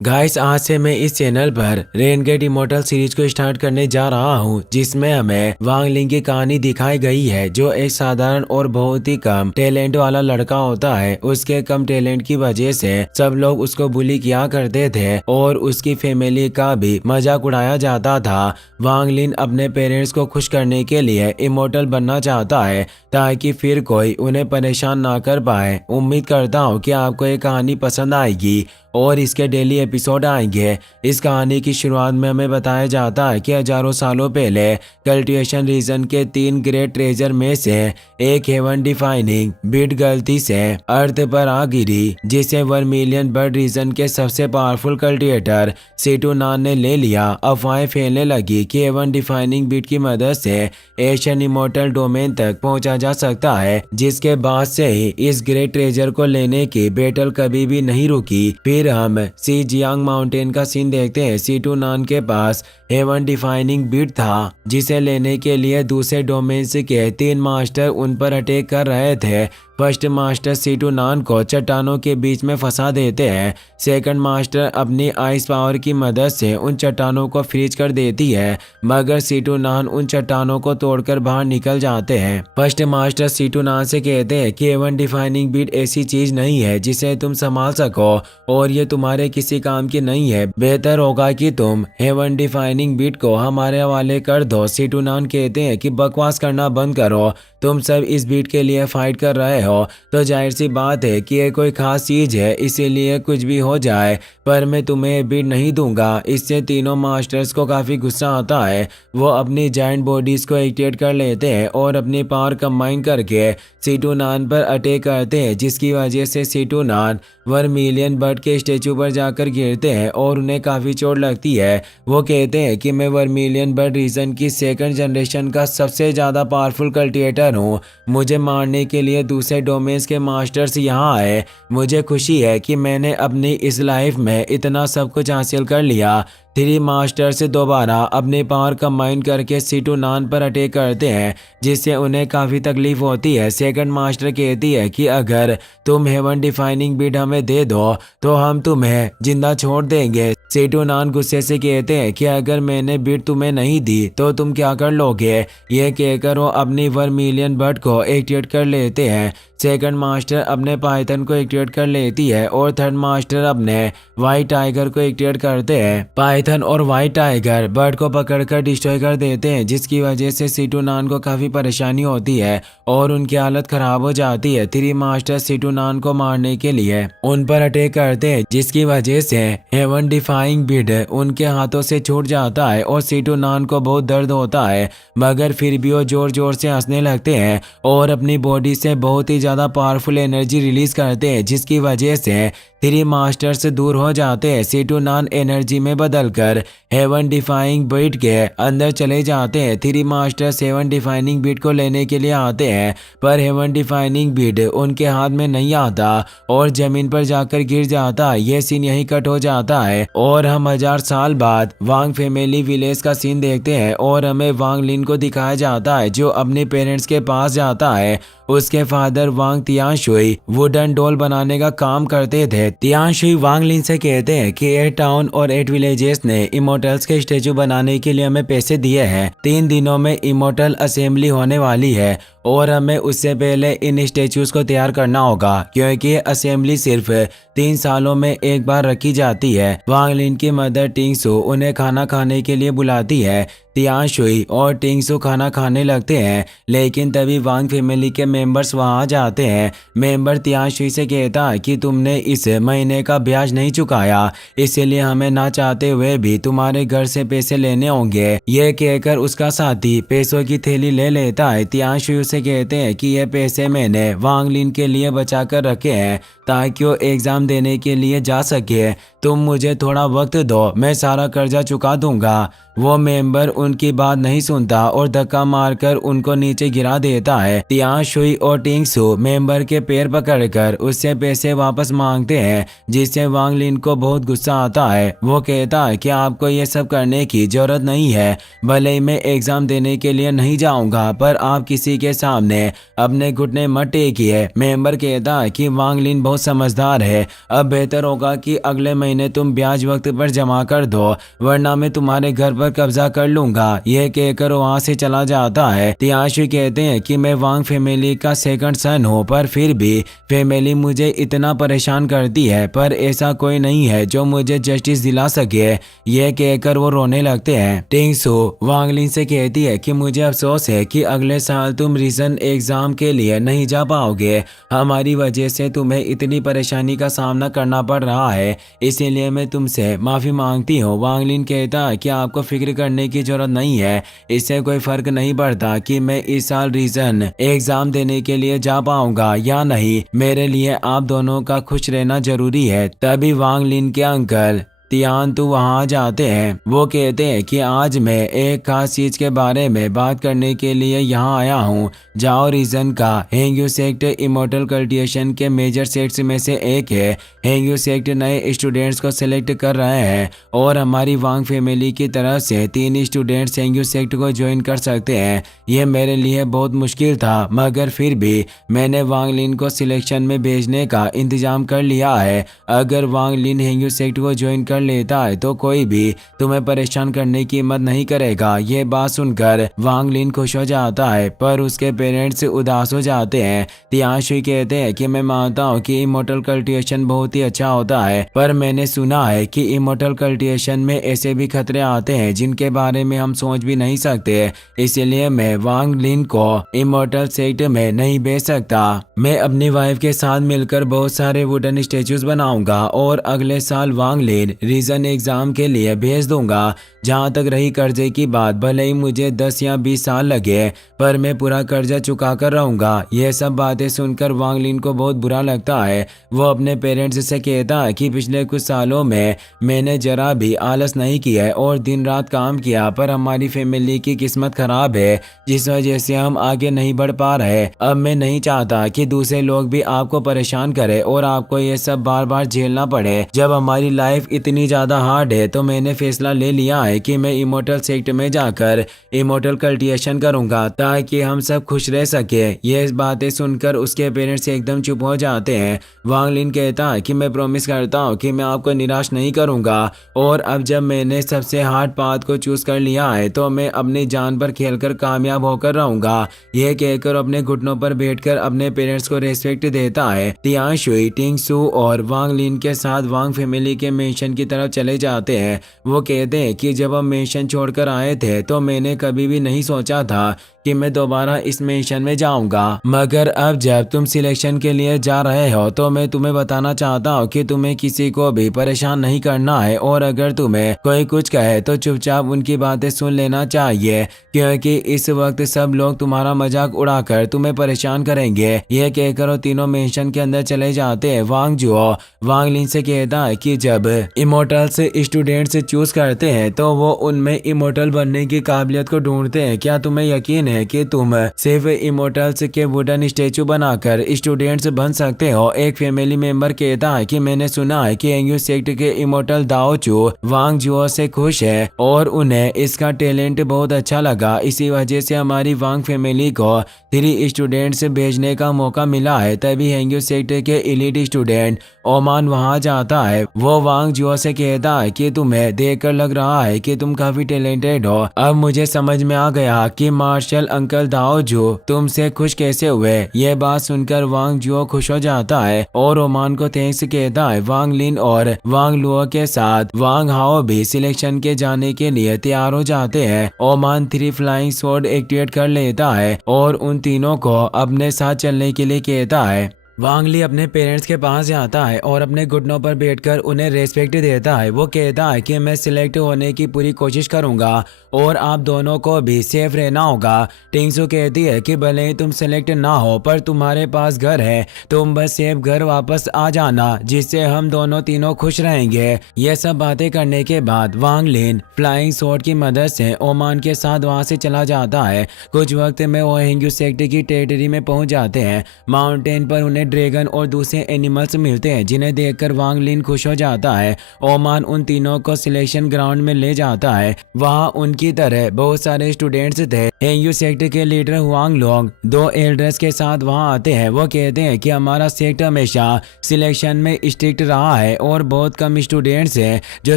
Guys, आज से मैं इस चैनल पर रेनगेट इमॉर्टल सीरीज को स्टार्ट करने जा रहा हूं, जिसमें हमें वांग लिंग की कहानी दिखाई गई है, जो एक साधारण और बहुत ही कम टैलेंट वाला लड़का होता है। उसके कम टैलेंट की वजह से सब लोग उसको बुली किया करते थे और उसकी फैमिली का भी मजाक उड़ाया जाता था। वांग लिन अपने पेरेंट्स को खुश करने के लिए इमॉर्टल बनना चाहता है, ताकि फिर कोई उन्हें परेशान ना कर पाए। उम्मीद करता हूँ कि आपको ये कहानी पसंद आएगी और इसके डेली एपिसोड आएंगे। इस कहानी की शुरुआत में हमें बताया जाता है कि हजारों सालों पहले कल्टिवेशन रीजन के 3 ग्रेट ट्रेजर में से एक हेवन डिफाइनिंग बिट गलती से अर्थ पर आ गिरी, जिसे वर्मिलियन बर्ड रीजन के सबसे पावरफुल कल्टिवेटर सीटू नान ने ले लिया। अफवाहें फैलने लगी कि हेवन डिफाइनिंग बिट की मदद से एशियन इमॉर्टल डोमेन तक पहुंचा जा सकता है, जिसके बाद से ही इस ग्रेट ट्रेजर को लेने की बैटल कभी भी नहीं रुकी। फिर हम सी जियांग माउंटेन का सीन देखते हैं। सीटू नान के पास हेवन डिफाइनिंग बिट था, जिसे लेने के लिए दूसरे डोमेन्स के 3 मास्टर उन पर अटैक कर रहे थे। फर्स्ट मास्टर सीटू नान को चट्टानों के बीच में फंसा देते हैं। सेकंड मास्टर अपनी आइस पावर की मदद से उन चट्टानों को फ्रीज कर देती है, मगर सीटू नान उन चट्टानों को तोड़कर बाहर निकल जाते हैं। फर्स्ट मास्टर सीटू नान से कहते हैं कि हेवन डिफाइनिंग बिट ऐसी चीज नहीं है जिसे तुम संभाल सको, और ये तुम्हारे किसी काम की नहीं है। बेहतर होगा कि तुम हेवन डिफाइनिंग बिट को हमारे हवाले कर दो। सीटू नान कहते हैं कि बकवास करना बंद करो, तुम सब इस बीट के लिए फाइट कर रहे हो तो जाहिर सी बात है कि ये कोई खास चीज है, इसीलिए कुछ भी हो जाए पर मैं तुम्हें बीट नहीं दूंगा। इससे तीनों मास्टर्स को काफी गुस्सा आता है। वो अपनी जायंट बॉडीज को एक्टिवेट कर लेते हैं और अपनी पावर कंबाइन करके सीटू नान पर अटैक करते हैं, जिसकी वजह से सीटू नान वर्मिलियन बर्ड के स्टेचू पर जाकर गिरते हैं और उन्हें काफी चोट लगती है। वो कहते हैं कि मैं वर्मिलियन बर्ड रीजन की 2nd जनरेशन का सबसे ज्यादा पावरफुल कल्टिवेटर हूँ। मुझे मारने के लिए दूसरे डोमेन्स के मास्टर्स यहाँ आए। मुझे खुशी है कि मैंने अपनी इस लाइफ में इतना सब कुछ हासिल कर लिया। 3 मास्टर से दोबारा अपनी पावर कंबाइन करके सीटू नान पर अटैक करते हैं, जिससे उन्हें काफ़ी तकलीफ होती है। सेकंड मास्टर कहती है कि अगर तुम हेवन डिफाइनिंग बिट हमें दे दो तो हम तुम्हें जिंदा छोड़ देंगे। सीटू नान गुस्से से कहते हैं कि अगर मैंने बिट तुम्हें नहीं दी तो तुम क्या कर लोगे। यह कहकर वो अपनी वर्मिलियन बर्ड को एक्टिवेट कर लेते हैं। सेकंड मास्टर अपने पाइथन को एक्टिवेट कर लेती है और थर्ड मास्टर अपने व्हाइट टाइगर को एक्टिवेट करते हैं। पाइथन और व्हाइट टाइगर बर्ड को पकड़कर डिस्ट्रॉय कर देते हैं, जिसकी वजह से सीटू नान को काफी परेशानी होती है और उनकी हालत खराब हो जाती है। 3 मास्टर सीटू नान को मारने के लिए उन पर अटैक करते हैं, जिसकी वजह से हेवन डिफाइंग बिट उनके हाथों से छूट जाता है और सीटू नान को बहुत दर्द होता है, मगर फिर भी वो जोर जोर से हंसने लगते हैं और अपनी बॉडी से बहुत ही ज्यादा पावरफुल एनर्जी रिलीज करते हैं, जिसकी वजह से 3 मास्टर से दूर हो जाते हैं। सीटू नान एनर्जी में बदलकर हेवन डिफाइनिंग बिट के अंदर चले जाते हैं। 3 मास्टर हेवन डिफाइनिंग बिट को लेने के लिए आते हैं, पर हेवन डिफाइनिंग बिट उनके हाथ में नहीं आता और जमीन पर जाकर गिर जाता है। यह सीन यही कट हो जाता है और हम 1000 साल बाद वांग फैमिली विलेज का सीन देखते हैं और हमें वांग लिन को दिखाया जाता है, जो अपने पेरेंट्स के पास जाता है। उसके फादर वांग तियांशुई वुडन डॉल बनाने का काम करते थे। तियांशुई वांग लिन से कहते हैं कि 8 टाउन और 8 विलेजेस ने इमॉर्टल्स के स्टेचू बनाने के लिए हमें पैसे दिए हैं। 3 दिनों में इमॉर्टल असेंबली होने वाली है और हमें उससे पहले इन स्टेचूज को तैयार करना होगा, क्योंकि असेंबली सिर्फ 3 सालों में एक बार रखी जाती है। वांग लिन की मदर टिंगसू उन्हें खाना खाने के लिए बुलाती है। तियांशुई और टिंगसू खाना खाने लगते हैं, लेकिन तभी वांग फैमिली के मेंबर्स वहां जाते हैं। मेंबर तियांशुई से कहता है कि तुमने इस महीने का ब्याज नहीं चुकाया, इसलिए हमें ना चाहते हुए भी तुम्हारे घर से पैसे लेने होंगे। यह कहकर उसका साथी पैसों की थैली ले लेता है। तियांशुई से कहते हैं कि ये पैसे मैंने वांग लिन के लिए बचा कर रखे हैं ताकि वो एग्जाम देने के लिए जा सके। तुम मुझे थोड़ा वक्त दो, मैं सारा कर्जा चुका दूंगा। वो मेंबर उनकी बात नहीं सुनता और धक्का मारकर उनको नीचे गिरा देता है। तियांशुई और टिंगसू मेंबर के पैर पकड़कर उससे पैसे वापस मांगते हैं, जिससे वांग लिन को बहुत गुस्सा आता है। वो कहता है कि आपको ये सब करने की जरूरत नहीं है। भले ही मैं एग्जाम देने के लिए नहीं जाऊंगा, पर आप किसी के सामने अपने घुटने मत टेकिए। मेंबर कहता है कि वांग लिन बहुत समझदार है, अब बेहतर होगा कि अगले महीने महीने तुम ब्याज वक्त पर जमा कर दो, वरना मैं तुम्हारे घर पर कब्जा कर लूंगा। यह कहकर वहाँ से चला जाता है। तियाशु कहते हैं कि मैं वांग फैमिली का सेकंड सन हूँ, पर फिर भी फैमिली मुझे इतना परेशान करती है, पर ऐसा कोई नहीं है जो मुझे जस्टिस दिला सके। यह कहकर वो रोने लगते हैं। टिंगसू वांग लिन से कहती है कि मुझे अफसोस है कि अगले साल तुम रीजन एग्जाम के लिए नहीं जा पाओगे। हमारी वजह से तुम्हें इतनी परेशानी का सामना करना पड़ रहा है, इसीलिए मैं तुमसे माफी मांगती हूँ। वांग लिन कहता है कि आपको फिक्र करने की जरूरत नहीं है, इससे कोई फर्क नहीं पड़ता कि मैं इस साल रीजन एग्जाम देने के लिए जा पाऊंगा या नहीं। मेरे लिए आप दोनों का खुश रहना जरूरी है। तभी वांग लिन के अंकल तियान तो वहाँ जाते हैं। वो कहते हैं कि आज मैं एक खास चीज के बारे में बात करने के लिए यहाँ आया हूँ। जाओ रीजन का हेंग्यू सेक्ट इमोर्टल कल्टिवेशन के मेजर सेक्ट्स में से एक है। हेंग्यू सेक्ट नए स्टूडेंट्स को सिलेक्ट कर रहे हैं और हमारी वांग फैमिली की तरफ से 3 स्टूडेंट्स हेंग्यू सेक्ट को ज्वाइन कर सकते हैं। यह मेरे लिए बहुत मुश्किल था, मगर फिर भी मैंने वांग लिन को सिलेक्शन में भेजने का इंतजाम कर लिया है। अगर वांग लिन हेंग्यू सेक्ट को ज्वाइन कर लेता है तो कोई भी तुम्हें परेशान करने की हिम्मत नहीं करेगा। ये बात सुनकर वांग लिन खुश हो जाता है, पर उसके पेरेंट्स उदास हो जाते हैं। तियाशु कहते हैं कि मैं मानता हूँ कि इमोर्टल कल्टिवेशन बहुत ही अच्छा होता है, पर मैंने सुना है कि इमोर्टल कल्टिवेशन में ऐसे भी खतरे आते हैं जिनके बारे में हम सोच भी नहीं सकते। इसलिए मैं वांग लिन को इमोर्टल सेक्ट में नहीं भेज सकता। मैं अपनी वाइफ के साथ मिलकर बहुत सारे वुडन स्टेचूज बनाऊंगा और अगले साल वांग लिन रीजन एग्जाम के लिए भेज दूंगा। जहाँ तक रही कर्जे की बात, भले ही मुझे 10 या 20 साल लगे, पर मैं पूरा कर्जा चुका कर रहूंगा। यह सब बातें सुनकर वांग लिन को बहुत बुरा लगता है। वो अपने पेरेंट्स से कहता है कि पिछले कुछ सालों में मैंने जरा भी आलस नहीं किया है और दिन रात काम किया, पर हमारी फैमिली की किस्मत खराब है जिस वजह से हम आगे नहीं बढ़ पा रहे। अब मैं नहीं चाहता कि दूसरे लोग भी आपको परेशान करें और आपको ये सब बार बार झेलना पड़े। जब हमारी लाइफ इतनी ज्यादा हार्ड है तो मैंने फैसला ले लिया है कि मैं इमोर्टल सेक्ट में जाकर इमोर्टल कल्टिवेशन करूंगा ताकि हम सब खुश रह सके। ये बातें सुनकर उसके पेरेंट्स एकदम चुप हो जाते हैं। वांग लिन कहता है कि मैं प्रॉमिस करता हूँ कि मैं आपको निराश नहीं करूंगा और अब जब मैंने सबसे हार्ड पाथ को चूज कर लिया है तो मैं अपनी जान पर खेलकर कामयाब होकर रहूंगा। यह कहकर अपने घुटनों पर बैठकर अपने पेरेंट्स को रेस्पेक्ट देता है। तियाशुई टिंगसू और वांग लिन के साथ वांग फैमिली के मेंशन की तरफ चले जाते हैं। वो कहते हैं कि जब हम मेंशन छोड़कर आए थे तो मैंने कभी भी नहीं सोचा था कि मैं दोबारा इस मेंशन में जाऊंगा, मगर अब जब तुम सिलेक्शन के लिए जा रहे हो तो मैं तुम्हें बताना चाहता हूँ कि तुम्हें किसी को भी परेशान नहीं करना है और अगर तुम्हें कोई कुछ कहे तो चुपचाप उनकी बातें सुन लेना चाहिए, क्योंकि इस वक्त सब लोग तुम्हारा मजाक उड़ाकर तुम्हें परेशान करेंगे। यह कहकर वो तीनों मेंशन के अंदर चले जाते हैं। वांग जुओ वांग लिन से कहता है कि जब इमोर्टल्स स्टूडेंट्स चूज करते हैं तो वो उनमें इमोर्टल बनने की काबिलियत को ढूंढते हैं। क्या तुम्हें यकीन है कि तुम सिर्फ इमोर्टल्स के वुडन स्टेचू बनाकर स्टूडेंट्स बन सकते हो? एक फैमिली मेंबर कहता है कि मैंने सुना है कि हेंग्यू सेक्ट के इमोर्टल दाओ चू वांग जुओ से खुश है और उन्हें इसका टैलेंट बहुत अच्छा लगा। इसी वजह से हमारी वांग फैमिली को 3 स्टूडेंट्स भेजने का मौका मिला है। तभी हेंग्यू सेक्ट के एलीट स्टूडेंट ओमान वहां जाता है। वो वांग जुओ से कहता है कि तुम्हें देखकर लग रहा है कि तुम काफी टैलेंटेड हो। अब मुझे समझ में आ गया कि मार्शल अंकल दाओ जू तुमसे खुश कैसे हुए। यह बात सुनकर वांग जुओ खुश हो जाता है और ओमान को थैंक्स कहता है। वांग लिन और वांग लुओ के साथ वांग हाओ भी सिलेक्शन के जाने के लिए तैयार हो जाते हैं। ओमान 3 फ्लाइंग स्वॉर्ड एक्टिवेट कर लेता है और उन तीनों को अपने साथ चलने के लिए कहता है। वांग ली अपने पेरेंट्स के पास जाता है और अपने घुटनों पर बैठकर उन्हें रेस्पेक्ट देता है। वो कहता है कि मैं सिलेक्ट होने की पूरी कोशिश करूंगा और आप दोनों को भी सेफ रहना होगा। टिंगसू कहती है कि भले ही तुम सिलेक्ट ना हो पर तुम्हारे पास घर है, तुम बस सेफ घर वापस आ जाना जिससे हम दोनों तीनों खुश रहेंगे। ये सब बातें करने के बाद वांग लिन फ्लाइंग स्वॉर्ड की मदद से ओमान के साथ वहां से चला जाता है। कुछ वक्त में वो हेंग्यू सेक्ट की टेरिटरी में पहुंच जाते हैं। माउंटेन पर उन्हें ड्रैगन और दूसरे एनिमल्स मिलते हैं, जिन्हें देखकर वांग लिन खुश हो जाता है। ओमान उन तीनों को सिलेक्शन ग्राउंड में ले जाता है। वहाँ उनकी तरह बहुत सारे स्टूडेंट्स थे। हेंगयू सेक्ट के लीडर हुआंग लोंग 2 एल्डर्स के साथ वहाँ आते हैं। वो कहते हैं कि हमारा सेक्ट हमेशा सिलेक्शन में स्ट्रिक्ट रहा है और बहुत कम स्टूडेंट्स हैं जो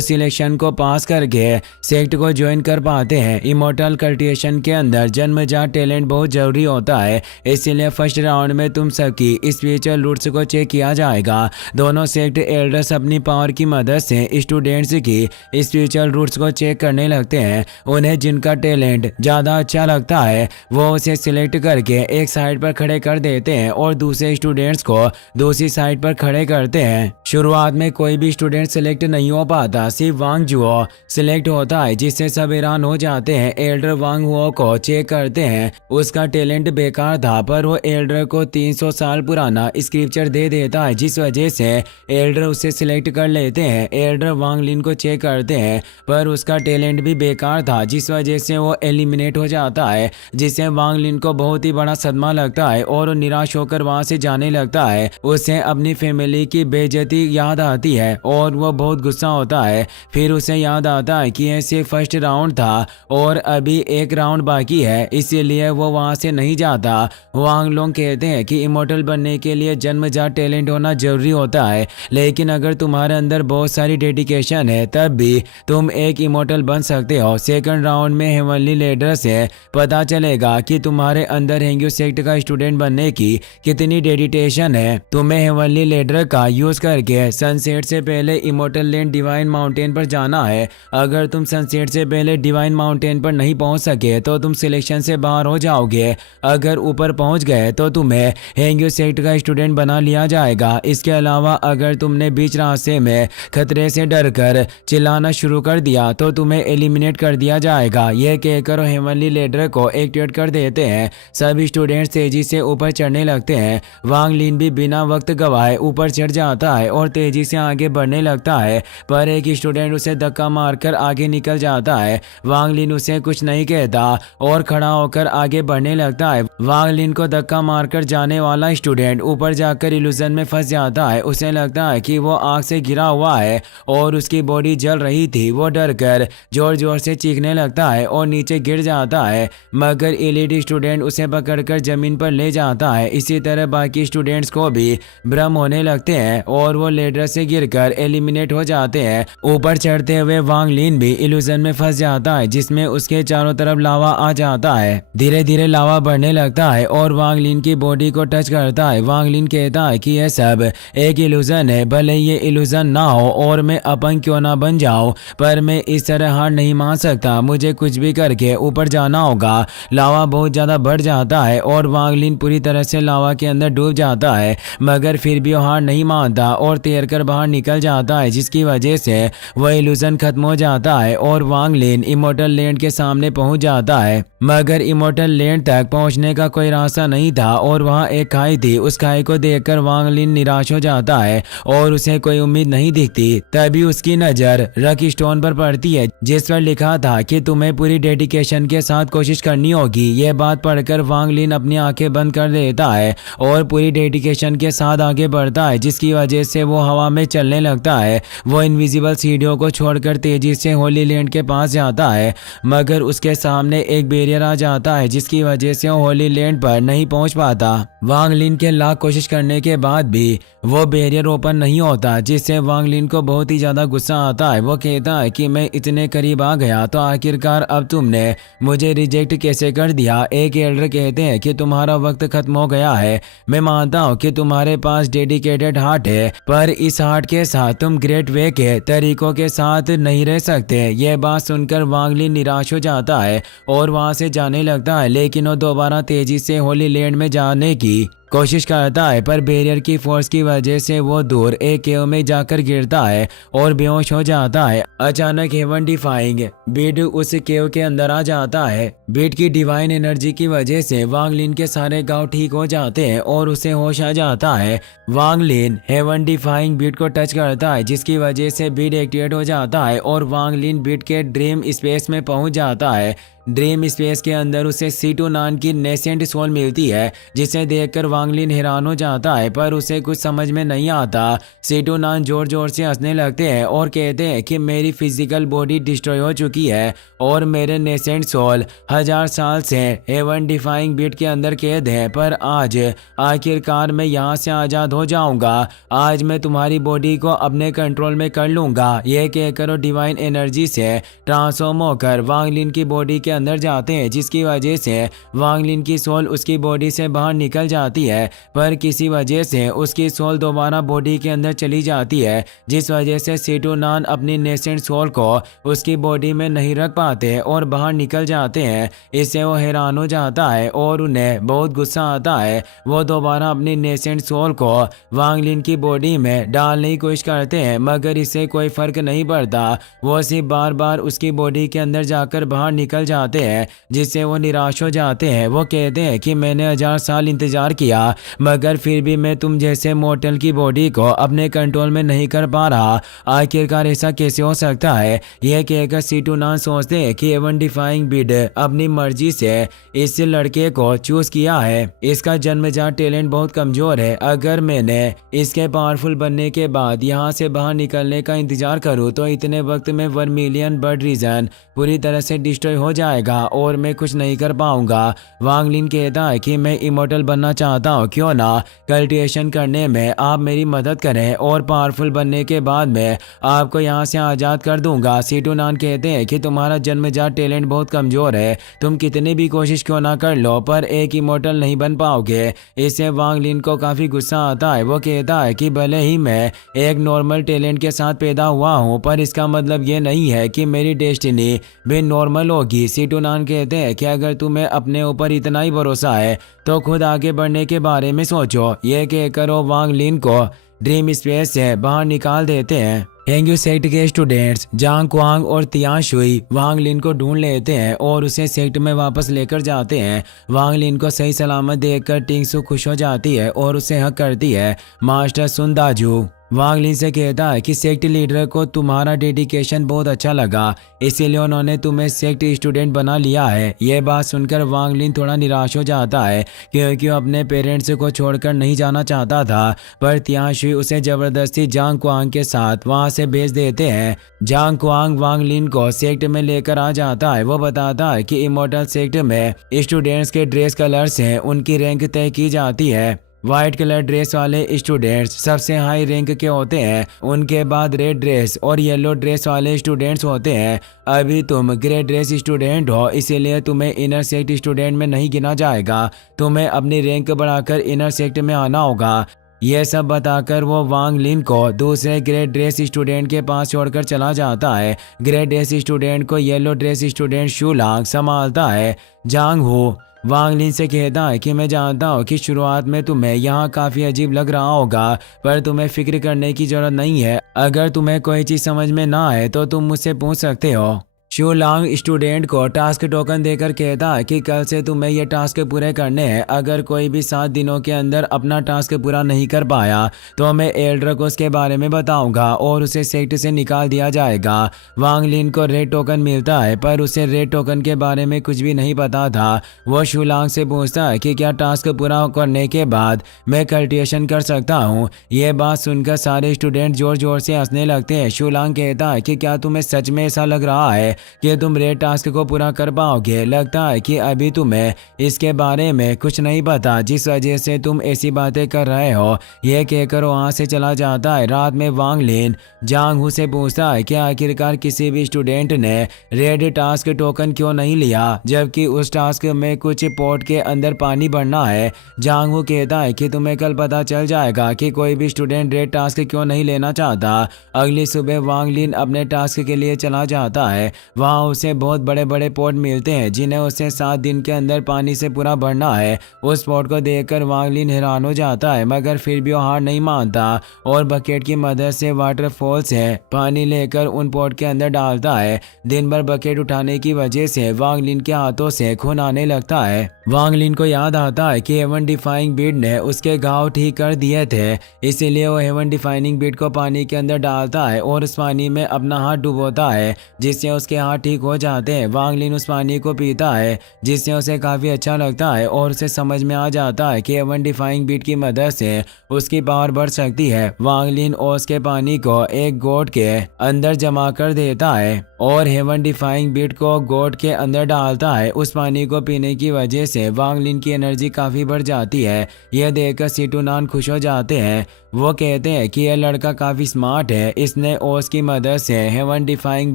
सिलेक्शन को पास करके सेक्ट को ज्वाइन कर पाते हैं। इमोर्टल कल्टिवेशन के अंदर जन्मजात टैलेंट बहुत जरूरी होता है, इसलिए फर्स्ट राउंड में तुम सबकी स्पिरिचुअल रूट्स को चेक किया जाएगा। दोनों सेक्ट एल्डर्स अपनी पावर की मदद से स्टूडेंट्स की स्पिरिचुअल रूट्स को चेक करने लगते हैं। उन्हें जिनका टैलेंट ज्यादा अच्छा लगता है वो उसे सिलेक्ट करके एक साइड पर खड़े कर देते हैं और दूसरे स्टूडेंट्स को दूसरी साइड पर खड़े करते हैं। शुरुआत में कोई भी स्टूडेंट सिलेक्ट नहीं हो पाता, सिर्फ वांग जुओ सिलेक्ट होता है, जिससे सब हैरान हो जाते हैं। एल्डर वांग हुओ को चेक करते हैं, उसका टैलेंट बेकार था, पर वो एल्डर को 300 साल पुराना स्क्रिप्चर दे देता है, जिस वजह से एल्डर उसे सिलेक्ट कर लेते हैं। एल्डर वांग लिन को चेक करते हैं, पर उसका टैलेंट भी बेकार था, जिस वजह से वो एलिमिनेट हो जाता है, जिससे वांग लिन को बहुत ही बड़ा सदमा लगता है और वो निराश होकर वहां से जाने लगता है। उसे अपनी फैमिली की बेइज्जती याद आती है और वो बहुत गुस्सा होता है। फिर उसे याद आता है कि ये सिर्फ फर्स्ट राउंड था और अभी एक राउंड बाकी है, इसीलिए वो वहां से नहीं जाता। वांग लोंग कहते हैं कि इमोर्टल बनने के लिए जन्मजात टैलेंट होना जरूरी होता है, लेकिन अगर तुम्हारे अंदर बहुत सारी डेडिकेशन है तब भी तुम एक इमोर्टल बन सकते हो। सेकंड राउंड में हेवनली लीडर से पता चलेगा कि तुम्हारे अंदर हेंगयू सेक्ट का स्टूडेंट बनने की कितनी डेडिकेशन है। तुम्हें हेवनली लीडर का यूज करके सनसेट से पहले इमोर्टल लैंड डिवाइन माउंटेन पर जाना है। अगर तुम सनसेट से पहले डिवाइन माउंटेन पर नहीं पहुंच सके तो तुम सिलेक्शन से बाहर हो जाओगे। अगर ऊपर पहुंच गए तो तुम्हें हेंगयू सेक्ट का स्टूडेंट बना लिया जाएगा। इसके अलावा अगर तुमने बीच रास्ते में खतरे से डरकर चिल्लाना शुरू कर दिया तो तुम्हें एलिमिनेट कर दिया जाएगा। यह कहकर हेवनली लीडर को एक्टिवेट कर देते हैं। सभी स्टूडेंट्स तेजी से ऊपर चढ़ने लगते हैं। वांग लिन भी बिना वक्त गवाए ऊपर चढ़ जाता है और तेजी से आगे बढ़ने लगता है, पर एक स्टूडेंट उसे धक्का मारकर आगे निकल जाता है। वांग लिन उसे कुछ नहीं कहता और खड़ा होकर आगे बढ़ने लगता है। वांग लिन को धक्का मारकर जाने वाला स्टूडेंट ऊपर जाकर इल्यूजन में फंस जाता है। उसे लगता है कि वो आग से गिरा हुआ है और उसकी बॉडी जल रही थी। वो डरकर जोर जोर से चीखने लगता है और नीचे गिर जाता है, मगर एलईडी स्टूडेंट उसे पकड़कर जमीन पर ले जाता है। इसी तरह बाकी स्टूडेंट्स को भी भ्रम होने लगते हैं और वो लेडर से गिरकर एलिमिनेट हो जाते हैं। ऊपर चढ़ते हुए वांग लिन भी इल्यूजन में फंस जाता है, जिसमें उसके चारों तरफ लावा आ जाता है। धीरे धीरे लावा बढ़ने लगता है और वांग लिन की बॉडी को टच करता है। वांग लिन कहता है कि यह सब एक इल्यूजन है, भले ये इल्यूजन ना हो और मैं अपंग क्यों ना बन जाऊं, पर मैं इस तरह हार नहीं मान सकता। मुझे कुछ भी करके ऊपर जाना होगा। लावा बहुत ज्यादा बढ़ जाता है और वांग लिन पूरी तरह से लावा के अंदर डूब जाता है, मगर फिर भी वो हार नहीं मानता और तैरकर बाहर निकल जाता है, जिसकी वजह से वह इल्यूजन खत्म हो जाता है और वांग लिन इमोर्टल लैंड के सामने पहुंच जाता है। मगर इमोर्टल लैंड तक पहुंचने का कोई रास्ता नहीं था और वहां एक खाई थी। उस खाई को देखकर वांग लिन निराश हो जाता है और उसे कोई उम्मीद नहीं दिखती। तभी उसकी नजर रकी स्टोन पर पड़ती है, जिस पर लिखा था कि तुम्हें पूरी डेडिकेशन के साथ कोशिश करनी होगी। यह बात पढ़कर वांग लिन अपनी आंखें बंद कर देता है और पूरी डेडिकेशन के साथ आगे बढ़ता है, जिसकी वजह से वो हवा में चलने लगता है। वो इनविजिबल सीढ़ियों को छोड़कर तेजी से होली लैंड के पास जाता है, मगर उसके सामने एक बैरियर आ जाता है, जिसकी वजह से वो होली लैंड पर नहीं पहुंच पाता। वांग लिन के लाख कोशिश करने के बाद भी वो बैरियर ओपन नहीं होता, जिससे वांग लिन को बहुत ही ज्यादा गुस्सा आता है। वो कहता है कि मैं इतने करीब आ गया तो आखिरकार अब तुमने मुझे रिजेक्ट कैसे कर दिया। एक एल्डर कहते हैं कि तुम्हारा वक्त खत्म हो गया है। मैं मानता हूँ कि तुम्हारे पास डेडिकेटेड हार्ट है, पर इस हार्ट के साथ तुम ग्रेट वे के तरीकों के साथ नहीं रह सकते। यह बात सुनकर वांग लिन निराश हो जाता है और वहां से जाने लगता है, लेकिन वो दोबारा तेजी से होली लैंड में जाने की कोशिश करता है, पर बैरियर की फोर्स की वजह से वो दूर एक केव में जाकर गिरता है और बेहोश हो जाता है। अचानक हेवन डिफाइंग बीट उस केव के अंदर आ जाता है। बीट की डिवाइन एनर्जी की वजह से वांग लिन के सारे घाव ठीक हो जाते हैं और उसे होश आ जाता है। वांग लिन हेवन डिफाइंग बीट को टच करता है, जिसकी वजह से बीट एक्टिवेट हो जाता है और वांग लिन बीट के ड्रीम स्पेस में पहुंच जाता है। ड्रीम स्पेस के अंदर उसे सीटू नान की नेसेंट सोल मिलती है, जिसे देखकर वांग लिन हैरान हो जाता है, पर उसे कुछ समझ में नहीं आता। सीटू नान जोर जोर से हंसने लगते हैं और कहते हैं कि मेरी फिजिकल बॉडी डिस्ट्रॉय हो चुकी है और मेरे नेसेंट सोल 1000 साल से हेवन डिफाइंग बीट के अंदर कैद है, पर आज आखिरकार मैं यहाँ से आज़ाद हो जाऊंगा। आज मैं तुम्हारी बॉडी को अपने कंट्रोल में कर लूंगा। यह कहकर वो डिवाइन एनर्जी से ट्रांसफॉर्म होकर वांग लिन की बॉडी के अंदर जाते हैं, जिसकी वजह से वांग लिन की सोल उसकी बॉडी से बाहर निकल जाती है, पर किसी वजह से उसकी सोल दोबारा बॉडी के अंदर चली जाती है, जिस वजह से सीटू नान अपनी नेसेंट सोल को उसकी बॉडी में नहीं रख पाते और बाहर निकल जाते हैं। इससे वो हैरान हो जाता है और उन्हें बहुत गुस्सा आता है। वो दोबारा अपनी नेसेंट सोल को वांग लिन की बॉडी में डालने की कोशिश करते हैं, मगर इससे कोई फर्क नहीं पड़ता। वो सिर्फ बार बार उसकी बॉडी के अंदर जाकर बाहर निकल जाते हैं, जिससे वो निराश हो जाते हैं। वो कहते हैं कि मैंने 1000 साल इंतजार किया, मगर फिर भी मैं तुम जैसे मॉर्टल की बॉडी को अपने कंट्रोल में नहीं कर पा रहा। आखिरकार ऐसा कैसे हो सकता है? यह कहकर सीटू नान सोचते हैं कि एवन डिफाइंग बीड अपनी मर्जी से इस लड़के को चूज किया है। इसका जन्मजात टैलेंट बहुत कमजोर है। अगर मैंने इसके पावरफुल बनने के बाद यहाँ से बाहर निकलने का इंतजार करूँ तो इतने वक्त में 1 मिलियन बर्ड रीजन पूरी तरह से डिस्ट्रॉय हो जाएगा और मैं कुछ नहीं कर पाऊंगा। वांग लिन कहता है कि मैं इमोर्टल बनना चाहता हूँ, क्यों ना कल्टिवेशन करने में आप मेरी मदद करें और पावरफुल बनने के बाद मैं आपको यहाँ से आज़ाद कर दूंगा। सीटू नान कहते हैं कि तुम्हारा जन्मजात टैलेंट बहुत कमजोर है, तुम कितनी भी कोशिश क्यों ना कर लो पर एक इमोर्टल नहीं बन पाओगे। इससे वांग लिन को काफी गुस्सा आता है। वो कहता है कि भले ही मैं एक नॉर्मल टैलेंट के साथ पैदा हुआ हूँ, पर इसका मतलब ये नहीं है कि मेरी डेस्टिनी भी नॉर्मल होगी। सीटू नान कहते हैं कि अगर तुम्हें अपने ऊपर इतना ही भरोसा है तो खुद आगे बढ़ने के बारे में सोचो। ये कहकर वो वांग लिन को ड्रीम स्पेस से बाहर निकाल देते हैं। हेंग्यू सेक्ट के स्टूडेंट्स जांग क्वांग और तियान शुई वांग लिन को ढूंढ लेते हैं और उसे सेक्ट में वापस लेकर जाते हैं। वांग लिन को सही सलामत देखकर टिंगसू खुश हो जाती है और उसे हक करती है। मास्टर सुन दाजू वांग लिन से कहता है कि सेक्ट लीडर को तुम्हारा डेडिकेशन बहुत अच्छा लगा, इसीलिए उन्होंने तुम्हें सेक्ट स्टूडेंट बना लिया है। यह बात सुनकर वांग लिन थोड़ा निराश हो जाता है, क्योंकि वो अपने पेरेंट्स को छोड़कर नहीं जाना चाहता था, पर तियान शुई उसे जबरदस्ती जांग क्वांग के साथ वहां से भेज देते हैं। जांग क्वांग वांग लिन को सेक्ट में लेकर आ जाता है। वो बताता है कि इमोर्टल सेक्ट में स्टूडेंट्स के ड्रेस कलर से उनकी रैंक तय की जाती है। व्हाइट कलर ड्रेस वाले स्टूडेंट्स सबसे हाई रैंक के होते हैं, उनके बाद रेड ड्रेस और येलो ड्रेस वाले स्टूडेंट्स होते हैं। अभी तुम ग्रे ड्रेस स्टूडेंट हो, इसीलिए तुम्हें इनर सेक्ट स्टूडेंट में नहीं गिना जाएगा। तुम्हें अपनी रैंक बढ़ाकर इनर सेक्ट में आना होगा। यह सब बताकर वो वांग लिन को दूसरे ग्रे ड्रेस स्टूडेंट के पास छोड़कर चला जाता है। ग्रे ड्रेस स्टूडेंट को येलो ड्रेस स्टूडेंट शूलांग संभालता है। जांग हो वांग लिन से कहता है कि मैं जानता हूँ कि शुरुआत में तुम्हें यहाँ काफी अजीब लग रहा होगा, पर तुम्हें फिक्र करने की जरूरत नहीं है। अगर तुम्हें कोई चीज समझ में ना आए तो तुम मुझसे पूछ सकते हो। शूलांग स्टूडेंट को टास्क टोकन देकर कहता है कि कल से तुम्हें ये टास्क पूरे करने हैं। अगर कोई भी 7 दिनों के अंदर अपना टास्क पूरा नहीं कर पाया तो मैं एल्डर को उसके बारे में बताऊंगा और उसे सेक्ट से निकाल दिया जाएगा। वांग लिन को रेड टोकन मिलता है, पर उसे रेड टोकन के बारे में कुछ भी नहीं पता था। वो शूलांग से पूछता है कि क्या टास्क पूरा करने के बाद मैं कल्टिवेशन कर सकता हूँ। ये बात सुनकर सारे स्टूडेंट जोर जोर से हंसने लगते हैं। शूलांग कहता है कि क्या तुम्हें सच में ऐसा लग रहा है कि तुम रेड टास्क को पूरा कर पाओगे? लगता है कि अभी तुम्हें इसके बारे में कुछ नहीं पता, जिस वजह से तुम ऐसी बातें कर रहे हो। यह कहकर वहां से चला जाता है। रात में वांग लिन जांग हू से पूछता है कि आखिरकार किसी भी स्टूडेंट ने रेड टास्क टोकन क्यों नहीं लिया, जबकि उस टास्क में कुछ पॉट के अंदर पानी भरना है। जांग हू कहता है कि तुम्हें कल पता चल जाएगा कि कोई भी स्टूडेंट रेड टास्क क्यों नहीं लेना चाहता। अगली सुबह वांग लिन अपने टास्क के लिए चला जाता है। वहाँ उसे बहुत बड़े बड़े पॉट मिलते हैं, जिन्हें उसे 7 दिन के अंदर पानी से पूरा भरना है। उस पॉट को देखकर वांग लिन हैरान हो जाता है, मगर फिर भी वो हार नहीं मानता और बकेट की मदद से वाटरफॉल से पानी लेकर उन पॉट के अंदर डालता है। दिन भर बकेट उठाने की वजह से वांग लिन के हाथों से खून आने लगता है। वांग लिन को याद आता है कि हेवन डिफाइंग बीड ने उसके घाव ठीक कर दिए थे, इसीलिए वो हेवन डिफाइनिंग बीड को पानी के अंदर डालता है और उस पानी में अपना हाथ डुबोता है, जिससे उसके हाथ ठीक हो जाते हैं। वांग लिन उस पानी को पीता है जिससे उसे काफी अच्छा लगता है और उसे समझ में आ जाता है कि हेवन डिफाइंग बीट की मदद से उसकी पावर बढ़ सकती है। वांग लिन ओस के पानी को एक गोट के अंदर जमा कर देता है और हेवन डिफाइंग बीट को गोट के अंदर डालता है। उस पानी को पीने की वजह से वांग लिन की एनर्जी काफी बढ़ जाती है। यह देखकर सीटूनान खुश हो जाते हैं। वो कहते हैं कि यह लड़का काफी स्मार्ट है, इसने ओस की मदद से हेवन डिफाइंग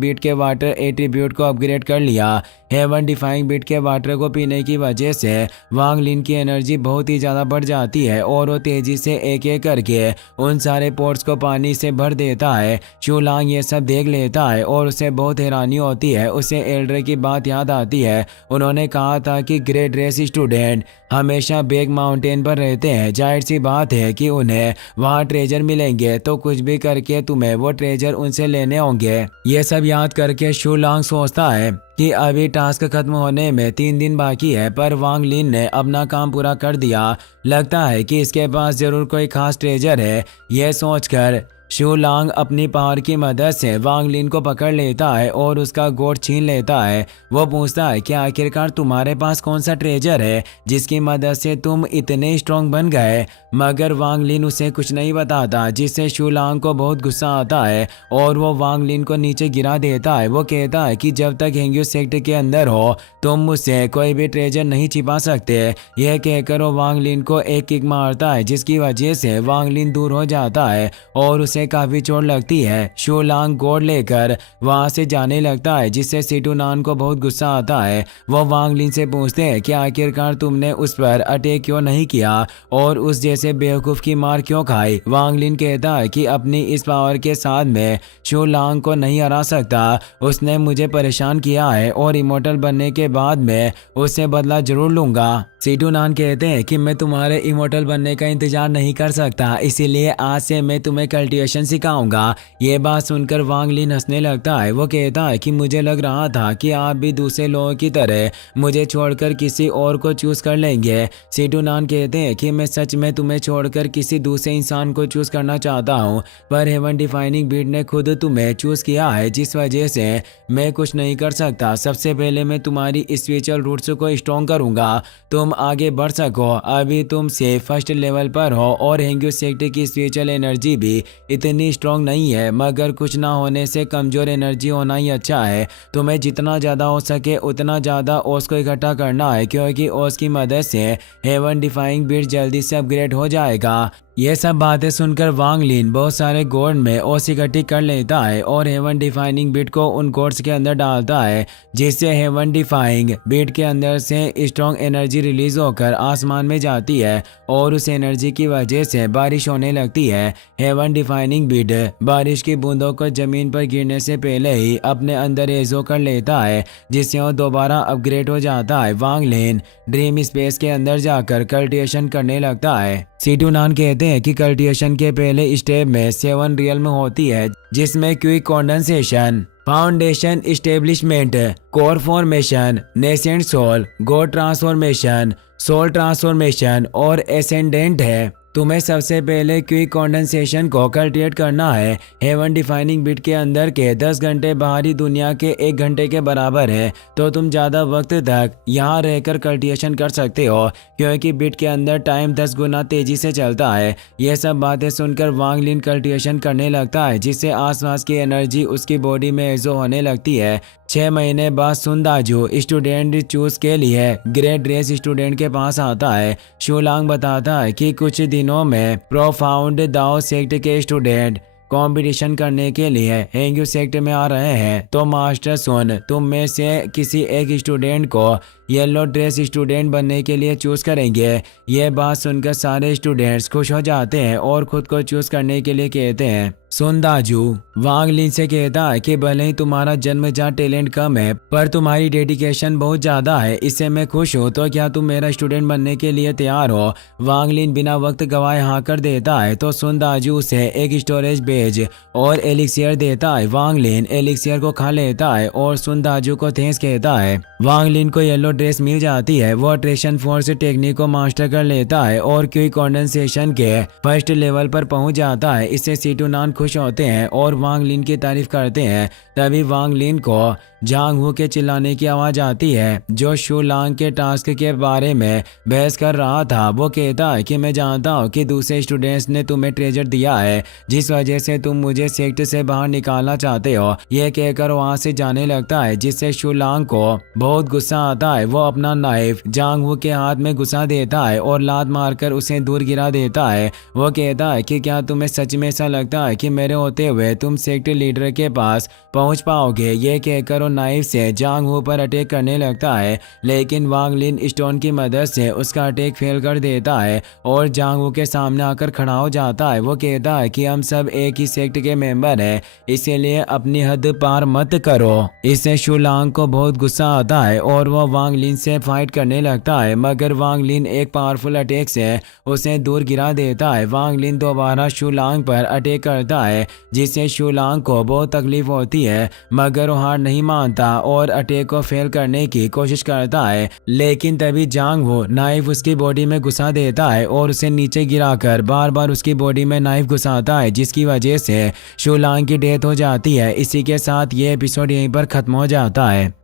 बीट के वाटर एट्रीब्यूट को अपग्रेड कर लिया। हेवन डिफाइंग बीट के वाटर को पीने की वजह से वांग लिन की एनर्जी बहुत ही ज्यादा बढ़ जाती है और वो तेजी से एक एक करके उन सारे पोर्ट्स को पानी से भर देता है। शूलांग ये सब देख लेता है और उसे बहुत हैरानी होती है। उसे एल्डर की बात याद आती है। उन्होंने कहा था कि ग्रेट रेस स्टूडेंट हमेशा बेग माउंटेन पर रहते हैं, जाहिर सी बात है कि उन्हें वहाँ ट्रेजर मिलेंगे, तो कुछ भी करके तुम्हें वो ट्रेजर उनसे लेने होंगे। ये सब याद करके शूलांग सोचता है कि अभी टास्क खत्म होने में 3 दिन बाकी है, पर वांग लिन ने अपना काम पूरा कर दिया। लगता है कि इसके पास जरूर कोई खास ट्रेजर है। यह सोचकर शूलांग अपनी पावर की मदद से वांग लिन को पकड़ लेता है और उसका गोट छीन लेता है। वो पूछता है कि आखिरकार तुम्हारे पास कौन सा ट्रेजर है जिसकी मदद से तुम इतने स्ट्रॉन्ग बन गए, मगर वांग लिन उसे कुछ नहीं बताता, जिससे शूलांग को बहुत गुस्सा आता है और वो वांग लिन को नीचे गिरा देता है। वो कहता है कि जब तक हेंग्यू सेक्ट के अंदर हो तुम मुझसे कोई भी ट्रेजर नहीं छिपा सकते। यह कहकर वो वांग लिन को एक किक मारता है, जिसकी वजह से वांग लिन दूर हो जाता है और उसे काफी चोट लगती है। शूलांग गोड लेकर वहां से जाने लगता है, जिससे सीटूनान को बहुत गुस्सा आता है। वो वांग लिन से पूछते हैं कि आखिरकार तुमने उस पर अटैक क्यों नहीं किया और उस जैसे बेवकूफ की मार क्यों खाई। वांग लिन कहता है कि अपनी इस पावर के साथ मैं शूलांग को नहीं हरा सकता। उसने मुझे परेशान किया है और इमोर्टल बनने के बाद मैं उससे बदला जरूर लूंगा। सीटूनान कहते हैं कि मैं तुम्हारे इमोर्टल बनने का इंतजार नहीं कर सकता, इसीलिए आज से मैं तुम्हें कल्टिवेशन सिखाऊंगा। ये बात सुनकर वांग लिन हंसने लगता है। वो कहता है कि मुझे लग रहा था कि आप भी दूसरे लोगों की तरह मुझे छोड़कर किसी और को चूज कर लेंगे। सीटूनान कहते हैं कि मैं सच में तुम्हें छोड़कर किसी दूसरे इंसान को चूज करना चाहता हूँ, पर हेवन डिफाइनिंग बीट ने खुद तुम्हें चूज किया है, जिस वजह से मैं कुछ नहीं कर सकता। सबसे पहले मैं तुम्हारी स्पिरिचुअल रूट्स को स्ट्रॉन्ग करूंगा, तुम आगे बढ़ सको। अभी तुम से फर्स्ट लेवल पर हो और हेंग्यू सेक्ट की स्पिरिचुअल एनर्जी भी इतनी स्ट्रॉन्ग नहीं है, मगर कुछ ना होने से कमजोर एनर्जी होना ही अच्छा है। तुम्हें जितना ज्यादा हो सके उतना ज्यादा ओस को इकट्ठा करना है, क्योंकि ओस की मदद से हेवन डिफाइंग बीट जल्दी से अपग्रेड हो जाएगा। ये सब बातें सुनकर वांग लिन बहुत सारे गोड में ओस इकट्ठी कर लेता है और हेवन डिफाइनिंग बीट को उन गोड्स के अंदर डालता है, जिससे हेवन डिफाइंग बीट के अंदर से स्ट्रॉन्ग एनर्जी रिलीज होकर आसमान में जाती है और उस एनर्जी की वजह से बारिश होने लगती है। हेवन डिफाइनिंग बीट बारिश की बूंदों को जमीन पर गिरने से पहले ही अपने अंदर एजो कर लेता है, जिससे वो दोबारा अपग्रेड हो जाता है। वांग लिन ड्रीम स्पेस के अंदर जाकर कल्टिवेशन करने लगता है। सीटूनान कहते हैं कि कल्टिवेशन के पहले स्टेप में 7 रियल में होती है, जिसमें quick condensation, foundation establishment, core formation, nascent soul, god transformation, soul transformation और एसेंडेंट है। तुम्हें सबसे पहले क्विक कंडेंसेशन को कल्टिवेट करना है। हेवन डिफाइनिंग बीट के अंदर के 10 घंटे बाहरी दुनिया के 1 घंटे के बराबर है, तो तुम ज्यादा वक्त तक यहाँ रहकर कल्टिवेशन कर सकते हो, क्योंकि बीट के अंदर टाइम 10 गुना तेजी से चलता है। यह सब बातें सुनकर वांग लिन कल्टिवेशन करने लगता है, जिससे आसपास की एनर्जी उसकी बॉडी में एजो होने लगती है। 6 महीने बाद सुनदाजू स्टूडेंट चूज के लिए ग्रेट रेस स्टूडेंट के पास आता है। शूलांग बताता है कि कुछ दिनों में प्रोफाउंड दाओ सेक्ट के स्टूडेंट कंपटीशन करने के लिए हेंग्यू सेक्ट में आ रहे हैं, तो मास्टर सुन तुम में से किसी एक स्टूडेंट को येलो ड्रेस स्टूडेंट बनने के लिए चूज करेंगे। यह बात सुनकर सारे स्टूडेंट्स खुश हो जाते हैं और खुद को चूज करने के लिए कहते हैं। सुनदाजू वांग लिन से कहता है कि भले ही तुम्हारा जन्मजात टैलेंट कम है, पर तुम्हारी डेडिकेशन बहुत ज्यादा है, इससे मैं खुश हूँ। तो क्या तुम मेरा स्टूडेंट बनने के लिए तैयार हो? वांग लिन बिना वक्त गवाए हाँ कर देता है, तो सुनदाजू उसे एक स्टोरेज बेज और एलिक्सियर देता है। वांग लिन एलिक्सियर को खा लेता है और सुनदाजू को थैंक्स कहता है। वांग लिन को येलो ड्रेस मिल जाती है। वो अट्रैक्शन फोर्स टेक्निक को मास्टर कर लेता है और क्विक कंडेंसेशन के फर्स्ट लेवल पर पहुंच जाता है। इससे सीटूनान खुश होते हैं और वांग लिन की तारीफ करते हैं। तभी वांग लिन को जांग हू के चिल्लाने की आवाज आती है जो शू लांग के टास्क के बारे में बहस कर रहा था। वो कहता है कि मैं जानता हूँ कि दूसरे स्टूडेंट्स ने तुम्हें ट्रेजर दिया है जिस वजह से तुम मुझे सेक्ट से बाहर निकालना चाहते हो। यह कहकर वहां से जाने लगता है जिससे शू लांग को बहुत गुस्सा आता है। वो अपना नाइफ जांग हू के हाथ में घुसा देता है और लात मारकर उसे दूर गिरा देता है। वो कहता है कि क्या तुम्हें सच में ऐसा लगता है कि मेरे होते हुए तुम सेक्ट लीडर के पास पहुंच पाओगे। ये कहकर वो नाइफ से जांग हू पर अटैक करने लगता है लेकिन वांग लिन स्टोन की मदद से उसका अटैक फेल कर देता है और जांग हू के सामने आकर खड़ा हो जाता है। वो कहता है कि हम सब एक ही सेक्ट के मेंबर हैं, इसीलिए अपनी हद पार मत करो। इससे शू लांग को बहुत गुस्सा आता है और वो वांग लिन से फाइट करने लगता है मगर वांग लिन एक पावरफुल अटैक से उसे दूर गिरा देता है। वांग लिन दोबारा शू लांग पर अटैक करता है जिससे शू लांग को बहुत तकलीफ होती है मगर वो हार नहीं मानता और अटैक को फेल करने की कोशिश करता है। लेकिन तभी जांग हू नाइफ उसकी बॉडी में घुसा देता है और उसे नीचे गिराकर बार बार उसकी बॉडी में नाइफ घुसाता है जिसकी वजह से शू लांग की डेथ हो जाती है। इसी के साथ ये एपिसोड यहीं पर खत्म हो जाता है।